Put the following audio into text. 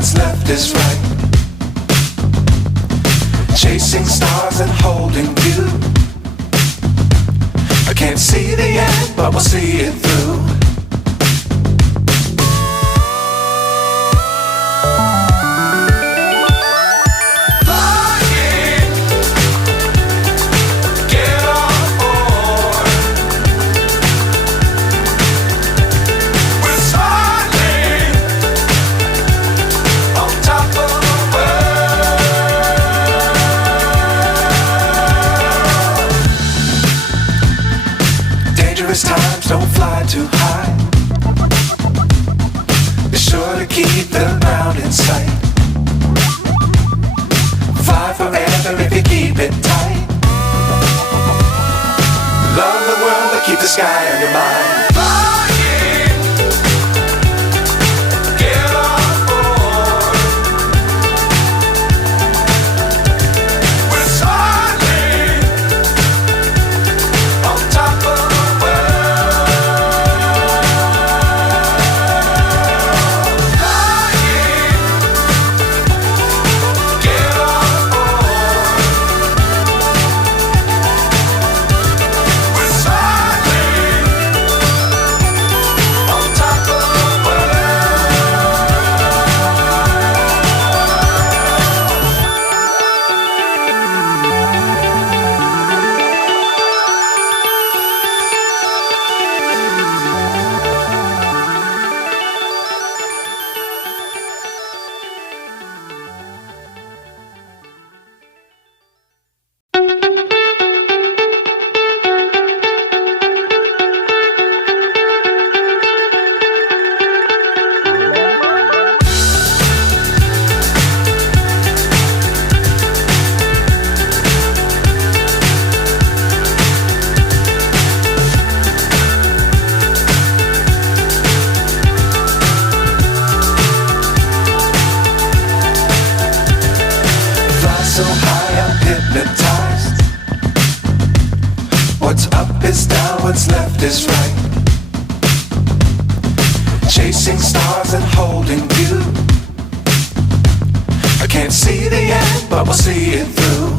what's left is right. Chasing stars and holding you. I can't see the end, but we'll see it through. Times don't fly too high. Be sure to keep the ground in sight. Fly forever if you keep it tight. Love the world but keep the sky on your mind. So high I'm hypnotized. What's up is down, what's left is right. Chasing stars and holding you. I can't see the end, but we'll see it through.